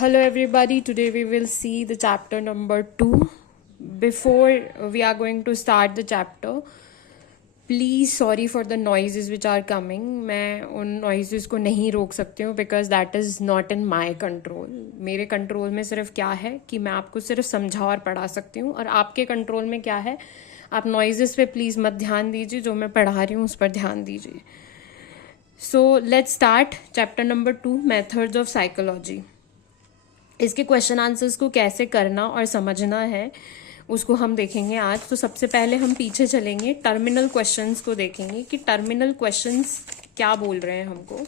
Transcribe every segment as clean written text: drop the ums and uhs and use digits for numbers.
Hello everybody, today we will see the chapter number 2. Before we are going to start the chapter, please sorry for the noises which are coming. मैं उन noises को नहीं रोक सकती हूँ because that is not in my control. मेरे control में सिर्फ क्या है कि मैं आपको सिर्फ समझा और पढ़ा सकती हूँ, और आपके कंट्रोल में क्या है, आप noises पे प्लीज़ मत ध्यान दीजिए, जो मैं पढ़ा रही हूँ उस पर ध्यान दीजिए. So let's start chapter number 2, methods of psychology. इसके क्वेश्चन आंसर्स को कैसे करना और समझना है उसको हम देखेंगे आज. तो सबसे पहले हम पीछे चलेंगे, टर्मिनल क्वेश्चंस को देखेंगे कि टर्मिनल क्वेश्चंस क्या बोल रहे हैं हमको.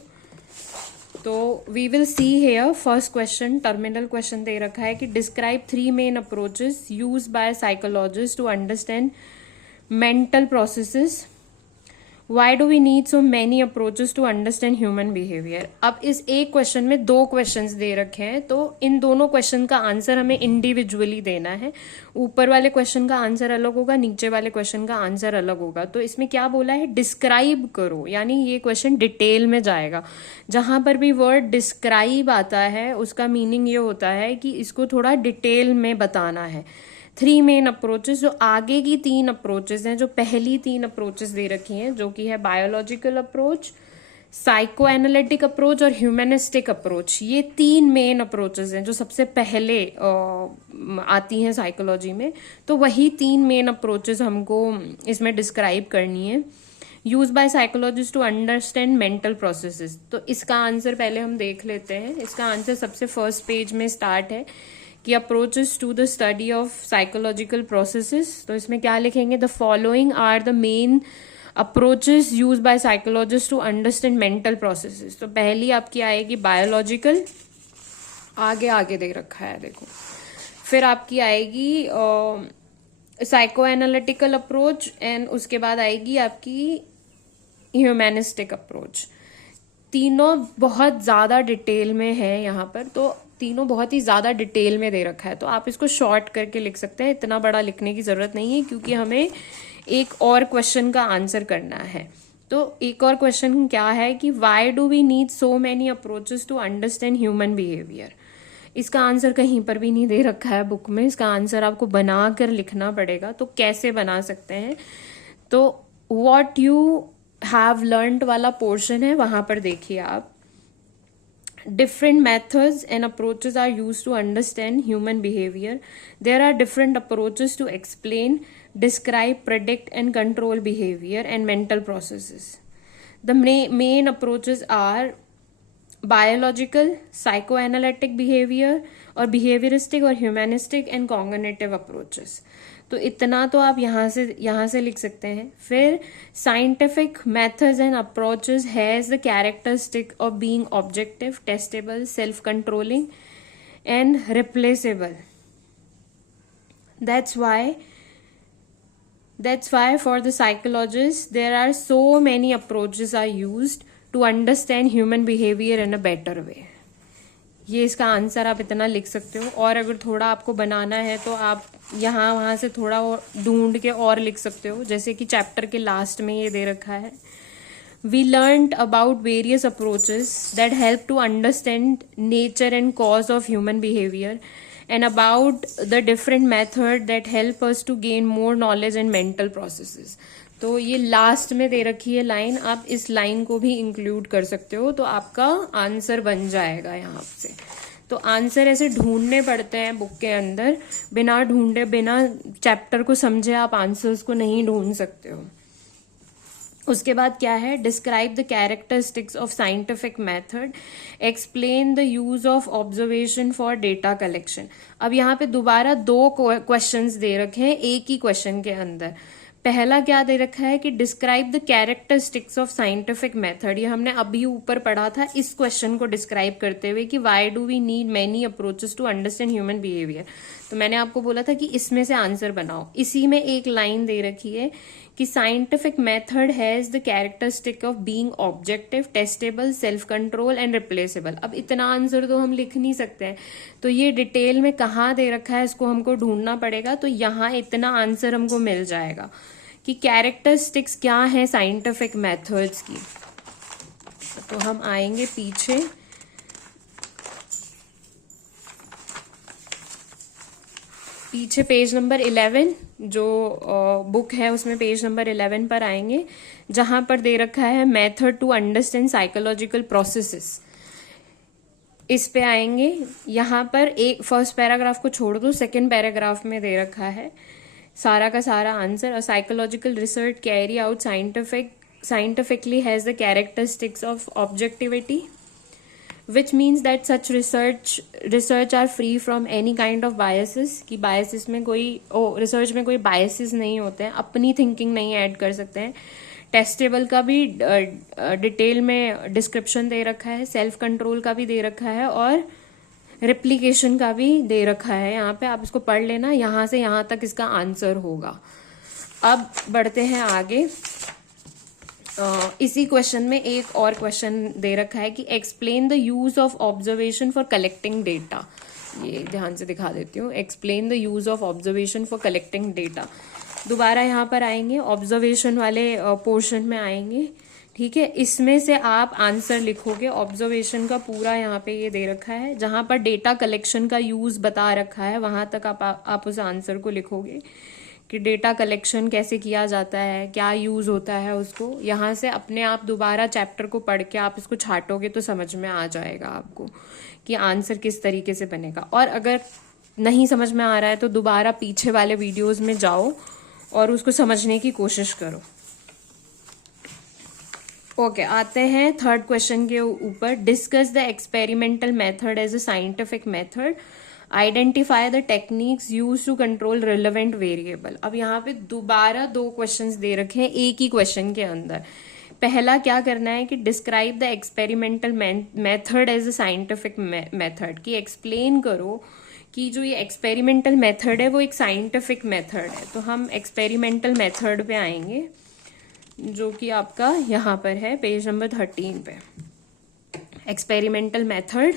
तो we will see here first question. Terminal question दे रखा है कि describe 3 main approaches use by psychologist to understand mental processes. Why do we need so many approaches to understand human behavior? अब इस एक क्वेश्चन में 2 क्वेश्चंस दे रखे हैं, तो इन दोनों क्वेश्चन का आंसर हमें इंडिविजुअली देना है. ऊपर वाले क्वेश्चन का आंसर अलग होगा, नीचे वाले क्वेश्चन का आंसर अलग होगा. तो इसमें क्या बोला है, डिस्क्राइब करो, यानी ये क्वेश्चन डिटेल में जाएगा. जहां पर भी वर्ड डिस्क्राइब आता है उसका मीनिंग ये होता है कि इसको थोड़ा डिटेल में बताना है. 3 मेन अप्रोचेस, जो आगे की 3 अप्रोचेस हैं, जो पहली 3 अप्रोचेस दे रखी हैं, जो कि है biological approach, psycho analytic approach और ह्यूमनिस्टिक अप्रोच. ये 3 मेन अप्रोचेस हैं जो सबसे पहले आती हैं साइकोलॉजी में. तो वही 3 मेन अप्रोचेस हमको इसमें डिस्क्राइब करनी है. Use by psychologist to understand mental processes. तो इसका आंसर पहले हम देख लेते हैं. इसका आंसर सबसे फर्स्ट पेज में स्टार्ट है कि approaches to the study of psychological processes. तो इसमें क्या लिखेंगे, the following are the main approaches use by psychologist to understand mental processes. तो पहली आपकी आएगी बायोलॉजिकल, आगे आगे दे रखा है देखो. फिर आपकी आएगी साइको एनालिटिकल अप्रोच, एंड उसके बाद आएगी आपकी ह्यूमनिस्टिक अप्रोच. तीनों बहुत ज्यादा डिटेल में है यहाँ पर, तो तीनों बहुत ही ज्यादा डिटेल में दे रखा है. तो आप इसको शॉर्ट करके लिख सकते हैं, इतना बड़ा लिखने की जरूरत नहीं है, क्योंकि हमें एक और क्वेश्चन का आंसर करना है. तो एक और क्वेश्चन क्या है कि why do we need so many approaches to understand human behaviour. इसका आंसर कहीं पर भी नहीं दे रखा है बुक में. इसका आंसर आपको बना कर लिखना पड़ेगा. तो कैसे बना सकते हैं, तो वॉट यू हैव लर्नड वाला पोर्शन है, वहां पर देखिए आप. Different methods and approaches are used to understand human behavior. There are different approaches to explain, describe, predict, and control behavior and mental processes. The main approaches are biological, psychoanalytic behavior, और behavioristic और humanistic and cognitive approaches. तो इतना तो आप यहाँ से लिख सकते हैं. फिर scientific methods and approaches has the characteristic of being objective, testable, self controlling and replaceable. That's why for the psychologists there are so many approaches are used to understand human behavior in a better way. ये इसका answer आप इतना लिख सकते हो. और अगर थोड़ा आपको बनाना है तो आप यहाँ वहाँ से थोड़ा और ढूंढ के और लिख सकते हो. जैसे कि चैप्टर के लास्ट में ये दे रखा है, we learned about various approaches that help to understand nature and cause of human behaviour and about the different method that help us to gain more knowledge and mental processes. तो ये last में दे रखी है line, आप इस line को भी include कर सकते हो, तो आपका आंसर बन जाएगा यहाँ से. तो आंसर ऐसे ढूंढने पड़ते हैं बुक के अंदर, बिना ढूंढे, बिना चैप्टर को समझे आप आंसर्स को नहीं ढूंढ सकते हो. उसके बाद क्या है, describe the characteristics of scientific method, explain the use of observation for data collection. अब यहाँ पे दोबारा 2 क्वेश्चंस दे रखे हैं एक ही क्वेश्चन के अंदर. पहला क्या दे रखा है कि describe the characteristics of scientific method. ये हमने अभी ऊपर पढ़ा था इस क्वेश्चन को डिस्क्राइब करते हुए कि why do we need many approaches to understand human behaviour. तो मैंने आपको बोला था कि इसमें से आंसर बनाओ. इसी में एक लाइन दे रखी है कि scientific method has the characteristic of being objective, testable, self control and replaceable. अब इतना आंसर तो हम लिख नहीं सकते हैं, तो ये डिटेल में कहाँ दे रखा है इसको हमको ढूंढना पड़ेगा. तो यहाँ इतना आंसर हमको मिल जाएगा कि कैरेक्टरिस्टिक्स क्या है साइंटिफिक मेथड्स की. तो हम आएंगे पीछे, पीछे पेज नंबर 11 जो बुक है उसमें पेज नंबर 11 पर आएंगे, जहां पर दे रखा है method to understand psychological processes. इस पे आएंगे। यहाँ पर एक फर्स्ट पैराग्राफ को छोड़ दो, सेकंड पैराग्राफ में दे रखा है सारा का सारा answer. A psychological research carry out scientifically has the characteristics of objectivity, which means that such research are free from any kind of biases, कि biases में कोई रिसर्च में कोई biases नहीं होते हैं, अपनी थिंकिंग नहीं ऐड कर सकते हैं। टेस्टेबल का भी डिटेल में डिस्क्रिप्शन दे रखा है, सेल्फ कंट्रोल का भी दे रखा है और रिप्लिकेशन का भी दे रखा है। यहाँ पे आप इसको पढ़ लेना, यहाँ से यहाँ तक इसका आंसर होगा। अब बढ़ते हैं आगे। इसी क्वेश्चन में एक और क्वेश्चन दे रखा है कि explain the use of observation for collecting data. ये ध्यान से दिखा देती हूँ। Explain the use of observation for collecting data. दोबारा यहाँ पर आएंगे, ऑब्जर्वेशन वाले पोर्शन में आएंगे, ठीक है। इसमें से आप आंसर लिखोगे। ऑब्जर्वेशन का पूरा यहाँ पे ये दे रखा है, जहां पर डेटा कलेक्शन का यूज बता रखा है वहां तक आप उस आंसर को लिखोगे कि डेटा कलेक्शन कैसे किया जाता है, क्या यूज होता है उसको। यहाँ से अपने आप दोबारा चैप्टर को पढ़ के आप इसको छाटोगे तो समझ में आ जाएगा आपको कि आंसर किस तरीके से बनेगा। और अगर नहीं समझ में आ रहा है तो दोबारा पीछे वाले वीडियोज में जाओ और उसको समझने की कोशिश करो। ओके, आते हैं थर्ड क्वेश्चन के ऊपर। Discuss the experimental method as a scientific method, identify the techniques use to control relevant variable. अब यहाँ पे दोबारा दो क्वेश्चंस दे रखे हैं एक ही क्वेश्चन के अंदर। पहला क्या करना है कि describe the experimental method as a scientific method, कि एक्सप्लेन करो कि जो ये एक्सपेरिमेंटल मेथड है वो एक साइंटिफिक मेथड है। तो हम एक्सपेरिमेंटल मेथड पे आएंगे, जो कि आपका यहाँ पर है पेज नंबर 13 पे। एक्सपेरिमेंटल मेथड,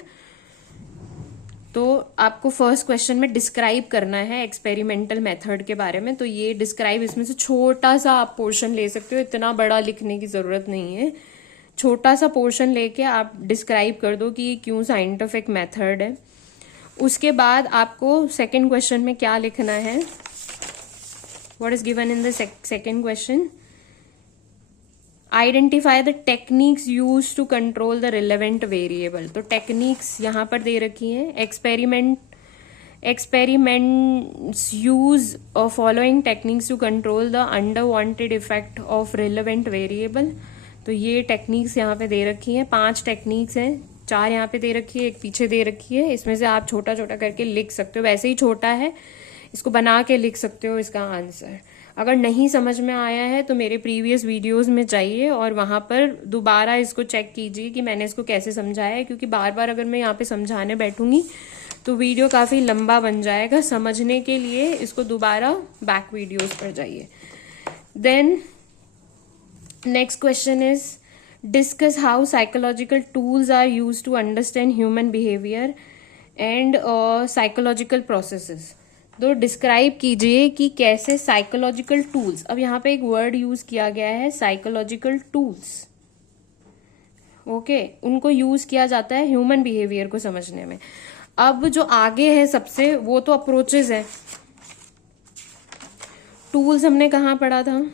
तो आपको फर्स्ट क्वेश्चन में डिस्क्राइब करना है एक्सपेरिमेंटल मेथड के बारे में। तो ये डिस्क्राइब, इसमें से छोटा सा आप पोर्शन ले सकते हो, इतना बड़ा लिखने की जरूरत नहीं है। छोटा सा पोर्शन लेके आप डिस्क्राइब कर दो कि ये क्यों साइंटिफिक मेथड है। उसके बाद आपको सेकेंड क्वेश्चन में क्या लिखना है, what is given in the second question, identify the techniques use to control the relevant variable. तो टेक्निक्स यहाँ पर दे रखी हैं। Experiments use following techniques to control the unwanted effect of relevant variable. तो ये टेक्निक्स यहाँ पे दे रखी हैं। 5 टेक्निक्स हैं, 4 यहाँ पे दे रखी है, एक पीछे दे रखी है। इसमें से आप छोटा छोटा करके लिख सकते हो, वैसे ही छोटा है, इसको बना के लिख सकते हो इसका आंसर। अगर नहीं समझ में आया है तो मेरे प्रीवियस वीडियोस में जाइए और वहां पर दोबारा इसको चेक कीजिए कि मैंने इसको कैसे समझाया है, क्योंकि बार बार अगर मैं यहाँ पे समझाने बैठूंगी तो वीडियो काफी लंबा बन जाएगा। समझने के लिए इसको दोबारा बैक वीडियोस पर जाइए। Then next question is discuss how psychological tools are use to understand human behaviour and psychological processes. तो डिस्क्राइब कीजिए कि कैसे साइकोलॉजिकल टूल्स, अब यहाँ पे एक वर्ड यूज किया गया है साइकोलॉजिकल टूल्स, ओके, उनको यूज किया जाता है ह्यूमन बिहेवियर को समझने में। अब जो आगे है सबसे, वो तो अप्रोचेस है। टूल्स हमने कहाँ पढ़ा था,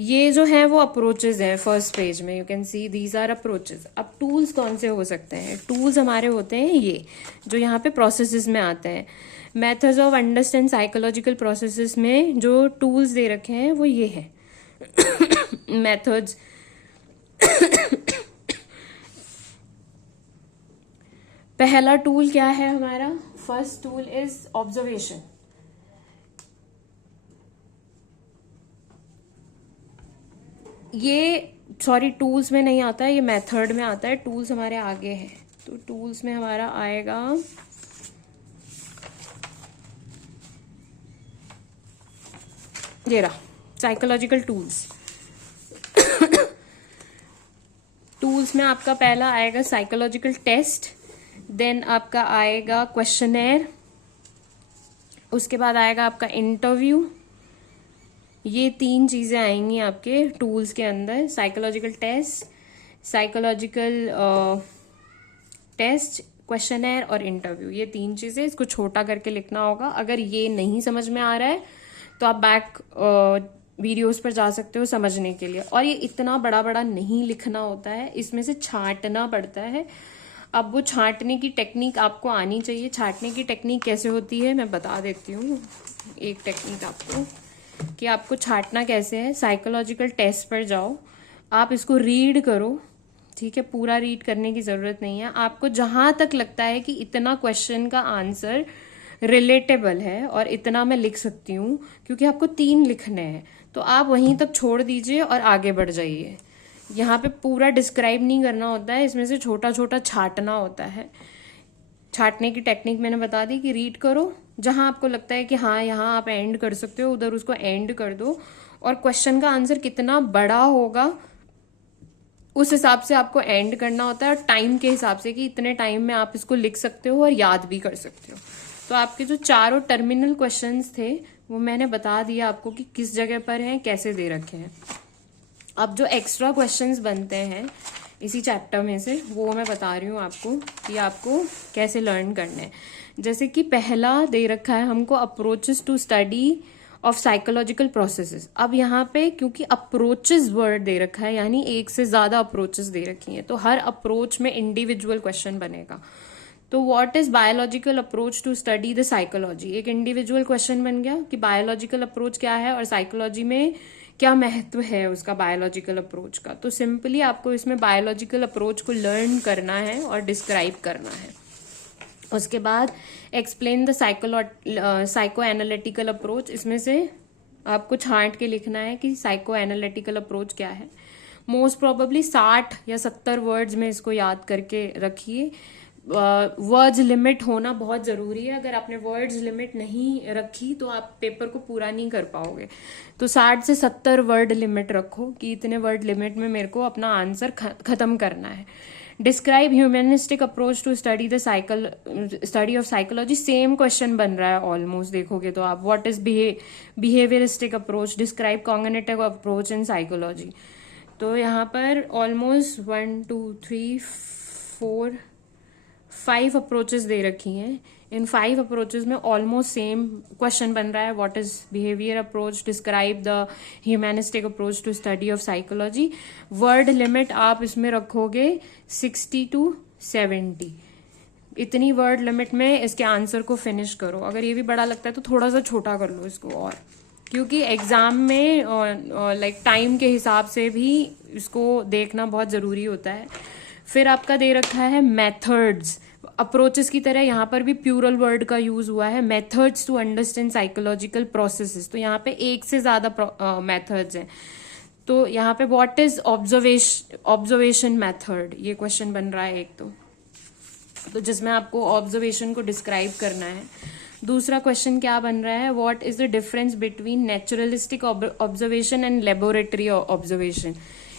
ये जो है वो अप्रोचेज है फर्स्ट पेज में, you can see these are approaches. अब टूल्स कौन से हो सकते हैं, टूल्स हमारे होते हैं ये जो यहाँ पे प्रोसेसेस में आते हैं। Methods of understand psychological processes में जो टूल्स दे रखे हैं वो ये है मेथड्स। पहला टूल क्या है हमारा, फर्स्ट टूल इज ऑब्जर्वेशन। ये सॉरी टूल्स में नहीं आता है, ये मेथड में आता है। टूल्स हमारे आगे है, तो टूल्स में हमारा आएगा ये रहा साइकोलॉजिकल टूल्स। टूल्स में आपका पहला आएगा साइकोलॉजिकल टेस्ट, देन आपका आएगा क्वेश्चनेयर, उसके बाद आएगा आपका इंटरव्यू। ये 3 चीजें आएंगी आपके टूल्स के अंदर, psychological test, psychological test, questionnaire और इंटरव्यू, ये 3 चीजें, इसको छोटा करके लिखना होगा। अगर ये नहीं समझ में आ रहा है तो आप बैक वीडियोस पर जा सकते हो समझने के लिए। और ये इतना बड़ा बड़ा नहीं लिखना होता है, इसमें से छांटना पड़ता है। अब वो छांटने की टेक्निक आपको आनी चाहिए। छांटने की टेक्निक कैसे होती है मैं बता देती हूँ, एक टेक्निक आपको, कि आपको छांटना कैसे है। साइकोलॉजिकल टेस्ट पर जाओ, आप इसको रीड करो, ठीक है, पूरा रीड करने की जरूरत नहीं है। आपको जहां तक लगता है कि इतना क्वेश्चन का आंसर रिलेटेबल है और इतना मैं लिख सकती हूँ, क्योंकि आपको 3 लिखने हैं, तो आप वहीं तक छोड़ दीजिए और आगे बढ़ जाइए। यहाँ पे पूरा डिस्क्राइब नहीं करना होता है, इसमें से छोटा छोटा छांटना होता है। छांटने की टेक्निक मैंने बता दी कि रीड करो, जहां आपको लगता है कि हाँ यहाँ आप एंड कर सकते हो उधर उसको एंड कर दो, और क्वेश्चन का आंसर कितना बड़ा होगा उस हिसाब से आपको एंड करना होता है, और टाइम के हिसाब से कि इतने टाइम में आप इसको लिख सकते हो और याद भी कर सकते हो। तो आपके जो चारों टर्मिनल क्वेश्चंस थे वो मैंने बता दिया आपको कि किस जगह पर हैं, कैसे दे रखे हैं। अब जो एक्स्ट्रा क्वेश्चंस बनते हैं इसी चैप्टर में से, वो मैं बता रही हूँ आपको कि आपको कैसे लर्न करना है। जैसे कि पहला दे रखा है हमको approaches to study of psychological processes. अब यहाँ पे क्योंकि अप्रोचेस वर्ड दे रखा है, यानी एक से ज्यादा अप्रोचेस दे रखी हैं, तो हर अप्रोच में इंडिविजुअल क्वेश्चन बनेगा। तो what is biological approach to study the psychology, एक इंडिविजुअल क्वेश्चन बन गया कि बायोलॉजिकल अप्रोच क्या है और साइकोलॉजी में क्या महत्व है उसका बायोलॉजिकल अप्रोच का। तो सिंपली आपको इसमें बायोलॉजिकल अप्रोच को लर्न करना है और डिस्क्राइब करना है। उसके बाद explain the psycho analytical approach, इसमें से आपको छांट के लिखना है कि साइको एनालिटिकल अप्रोच क्या है। मोस्ट प्रोबेबली 60 या 70 वर्ड्स में इसको याद करके रखिए। वर्ड्स लिमिट होना बहुत जरूरी है, अगर आपने वर्ड्स लिमिट नहीं रखी तो आप पेपर को पूरा नहीं कर पाओगे। तो 60 से 70 वर्ड लिमिट रखो कि इतने वर्ड लिमिट में मेरे को अपना आंसर खत्म करना है। Describe humanistic approach to study the study of psychology, same question बन रहा है ऑलमोस्ट, देखोगे तो आप। What is behaviouristic approach, describe cognitive approach in psychology. तो यहाँ पर ऑलमोस्ट 1 2 3 4 5 अप्रोचेस दे रखी हैं। इन 5 अप्रोचेस में ऑलमोस्ट सेम क्वेश्चन बन रहा है। What is behaviour approach, describe the humanistic approach to study of psychology. Word limit आप इसमें रखोगे 60 to 70, इतनी वर्ड लिमिट में इसके आंसर को फिनिश करो। अगर ये भी बड़ा लगता है तो थोड़ा सा छोटा कर लो इसको, और क्योंकि एग्जाम में लाइक टाइम के हिसाब से भी इसको देखना बहुत जरूरी होता है। फिर आपका दे रखा है मेथड्स, अप्रोचेस की तरह यहाँ पर भी प्लूरल वर्ड का यूज हुआ है, methods to understand psychological processes. तो यहाँ पे एक से ज्यादा मेथड्स हैं। तो यहाँ पे व्हाट इज ऑब्जर्वेशन मेथड, ये क्वेश्चन बन रहा है एक तो जिसमें आपको ऑब्जर्वेशन को डिस्क्राइब करना है। दूसरा क्वेश्चन क्या बन रहा है, what is the difference between naturalistic observation and laboratory observation.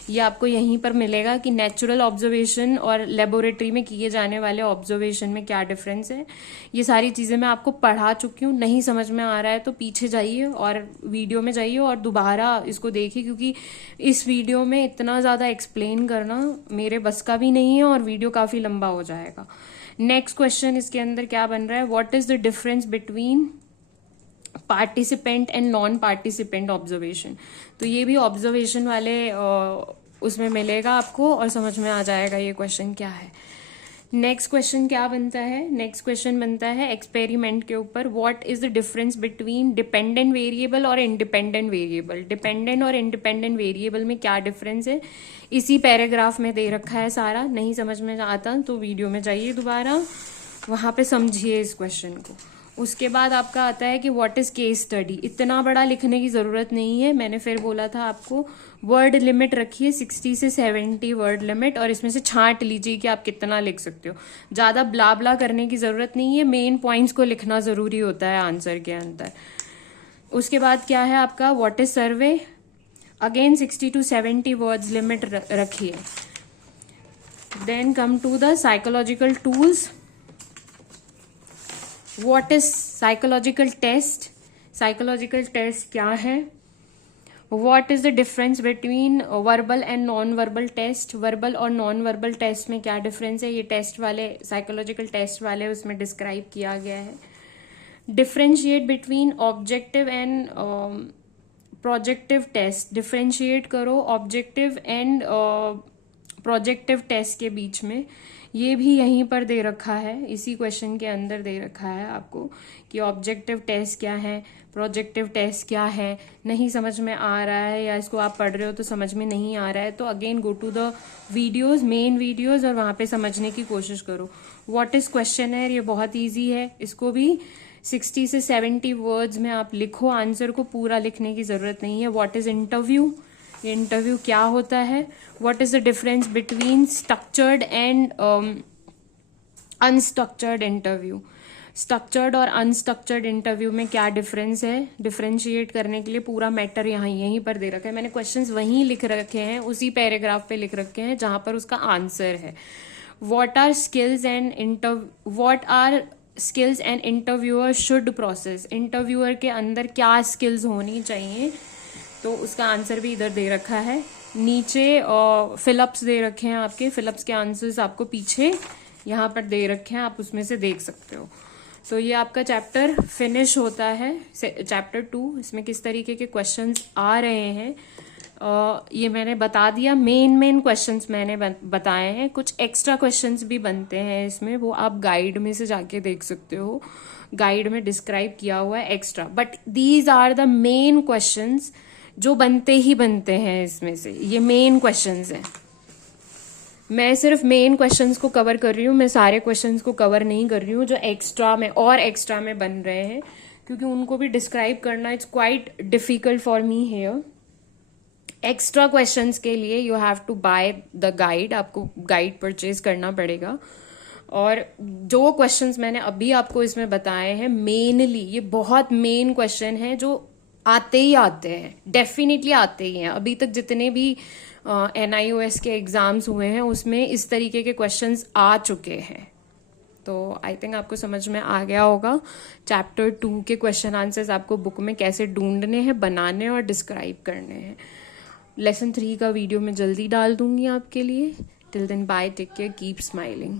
ये आपको यहीं पर मिलेगा कि नेचुरल ऑब्जर्वेशन और लेबोरेटरी में किए जाने वाले ऑब्जर्वेशन में क्या डिफरेंस है। ये सारी चीजें मैं आपको पढ़ा चुकी हूँ, नहीं समझ में आ रहा है तो पीछे जाइए और वीडियो में जाइए और दोबारा इसको देखिए, क्योंकि इस वीडियो में इतना ज्यादा एक्सप्लेन करना मेरे बस का भी नहीं है और वीडियो काफी लंबा हो जाएगा। नेक्स्ट क्वेश्चन इसके अंदर क्या बन रहा है, what is the difference between participant and non participant observation. तो ये भी ऑब्जर्वेशन वाले उसमें मिलेगा आपको और समझ में आ जाएगा ये क्वेश्चन क्या है। नेक्स्ट क्वेश्चन क्या बनता है, नेक्स्ट क्वेश्चन बनता है एक्सपेरिमेंट के ऊपर, what is the difference between dependent variable और इंडिपेंडेंट वेरिएबल। डिपेंडेंट और इंडिपेंडेंट वेरिएबल में क्या डिफरेंस है, इसी पैराग्राफ में दे रखा है सारा। नहीं समझ में आता तो वीडियो में जाइए दोबारा, वहां पे समझिए इस क्वेश्चन को। उसके बाद आपका आता है कि व्हाट इज केस स्टडी। इतना बड़ा लिखने की जरूरत नहीं है, मैंने फिर बोला था आपको वर्ड लिमिट रखिए 60 से 70 वर्ड लिमिट, और इसमें से छांट लीजिए कि आप कितना लिख सकते हो। ज्यादा ब्लाबला करने की जरूरत नहीं है, मेन पॉइंट्स को लिखना जरूरी होता है आंसर के अंदर। उसके बाद क्या है आपका what is survey, again 60 to 70 words limit रखिए। Then come to the psychological tools, what is psychological test. Psychological test क्या है, what is the difference between verbal and non verbal test, verbal और नॉन वर्बल टेस्ट में क्या difference है, ये test वाले psychological test वाले उसमें डिस्क्राइब किया गया है. Differentiate between objective and projective test, differentiate करो ऑब्जेक्टिव एंड प्रोजेक्टिव टेस्ट के बीच में. ये भी यहीं पर दे रखा है, इसी क्वेश्चन के अंदर दे रखा है आपको कि ऑब्जेक्टिव टेस्ट क्या है, प्रोजेक्टिव टेस्ट क्या है. नहीं समझ में आ रहा है या इसको आप पढ़ रहे हो तो समझ में नहीं आ रहा है, तो again go to the videos, main videos, और वहां पे समझने की कोशिश करो. व्हाट इज क्वेश्चन है, ये बहुत ईजी है, इसको भी 60 से 70 वर्ड्स में आप लिखो. आंसर को पूरा लिखने की जरूरत नहीं है. व्हाट इज इंटरव्यू, ये इंटरव्यू क्या होता है. What is the difference between structured and unstructured interview, structured और अनस्ट्रक्चर्ड इंटरव्यू में क्या डिफरेंस है. डिफरेंशिएट करने के लिए पूरा मैटर यहीं पर दे रखा है. मैंने क्वेश्चंस वहीं लिख रखे हैं, उसी पैराग्राफ पे लिख रखे हैं जहां पर उसका आंसर है. What are skills and interviewer should process, interviewer के अंदर क्या स्किल्स होनी चाहिए, तो उसका आंसर भी इधर दे रखा है. नीचे फिलअप्स दे रखे हैं आपके, फिलअप्स के आंसर्स आपको पीछे यहाँ पर दे रखे हैं, आप उसमें से देख सकते हो. तो ये आपका चैप्टर फिनिश होता है, चैप्टर 2. इसमें किस तरीके के क्वेश्चंस आ रहे हैं ये मैंने बता दिया. मेन क्वेश्चंस मैंने बताए हैं. कुछ एक्स्ट्रा क्वेश्चंस भी बनते हैं इसमें, वो आप गाइड में से जाके देख सकते हो, गाइड में डिस्क्राइब किया हुआ है extra. But these are the main questions जो बनते ही बनते हैं इसमें से. ये मेन क्वेश्चंस हैं. मैं सिर्फ मेन क्वेश्चंस को कवर कर रही हूँ, मैं सारे क्वेश्चंस को कवर नहीं कर रही हूँ जो एक्स्ट्रा में बन रहे हैं, क्योंकि उनको भी डिस्क्राइब करना it's quite difficult for me here. Extra questions के लिए you have to buy the guide, आपको गाइड परचेज करना पड़ेगा. और जो क्वेश्चंस मैंने अभी आपको इसमें बताए हैं, मेनली ये बहुत मेन क्वेश्चन है जो आते ही आते हैं, डेफिनेटली आते ही हैं. अभी तक जितने भी NIOS के एग्जाम्स हुए हैं उसमें इस तरीके के क्वेश्चंस आ चुके हैं. तो आई थिंक आपको समझ में आ गया होगा. चैप्टर 2 के क्वेश्चन आंसर्स आपको बुक में कैसे ढूंढने हैं, बनाने और डिस्क्राइब करने हैं. लेसन 3 का वीडियो मैं जल्दी डाल दूंगी आपके लिए. Till then bye, take care, keep smiling.